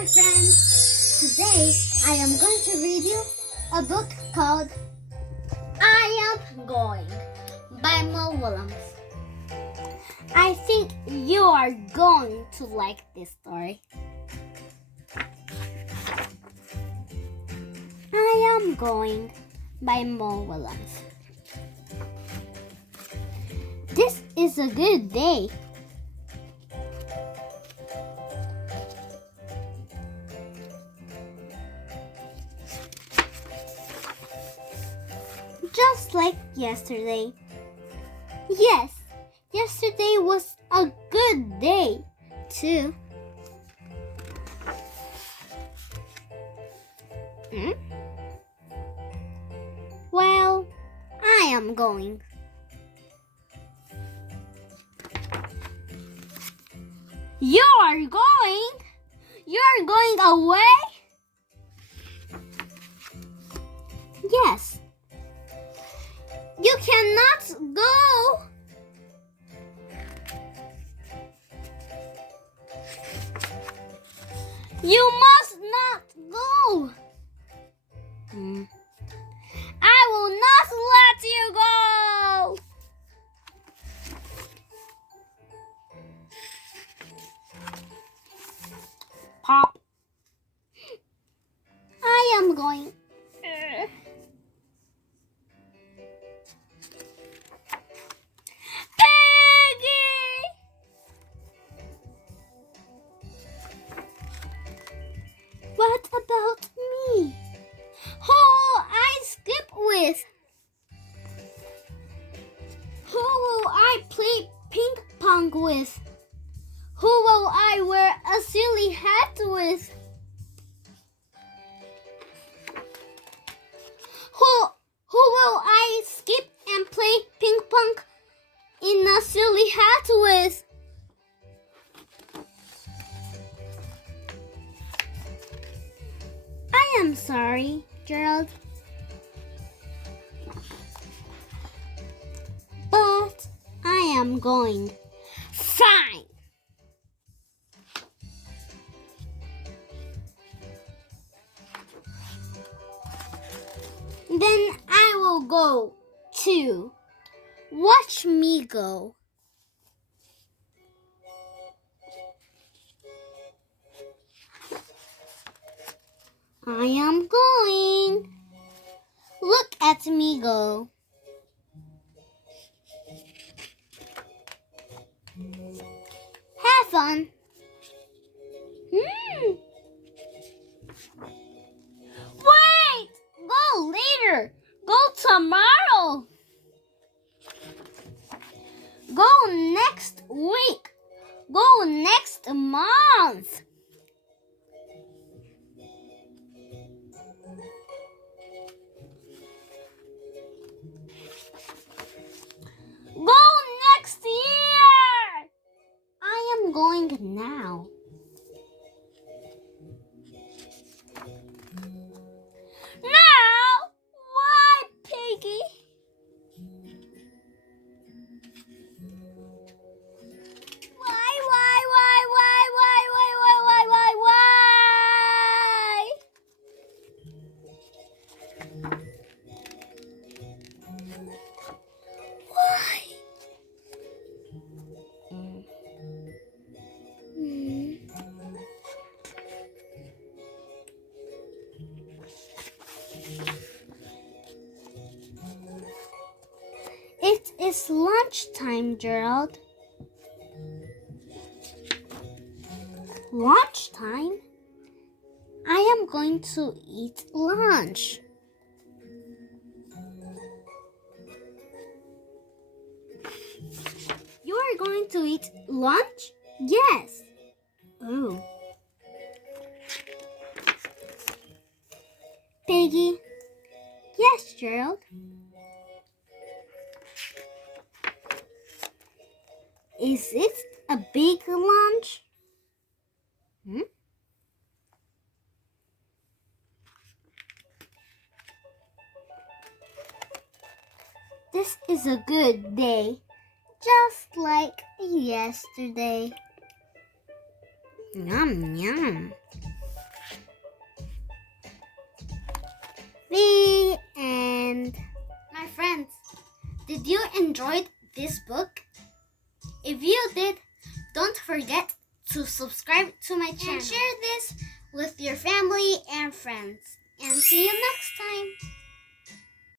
my friends. Today I am going to read you a book called I Am Going by Mo Williems. I think you are going to like this story. I Am Going by Mo Williems. This is a good day. Just like yesterday. Yes, yesterday was a good day, too. Well, I am going. You're going? You're going away? Yes. You cannot go. You must not go. I will not let you go. Pop. I am going. What about me? Who will I skip with? Who will I play ping pong with? Who will I wear a silly hat with? Who will I skip and play ping pong in a silly hat with? I am sorry, Gerald. But I am going. Fine. Then I will go too. Watch me go. I am going. Look at me go. Have fun. Wait! Go later. Go tomorrow. Go next week. Go next month. Go next year! I am going now. Now? Why, Piggy? It is lunchtime, Gerald. Lunchtime? I am going to eat lunch. You are going to eat lunch? Yes. Oh. Piggy? Yes, Gerald. Is it a big lunch? This is a good day, just like yesterday. Yum, yum. The end. My friends, did you enjoy this book? If you did, don't forget to subscribe to my channel and share this with your family and friends. And see you next time.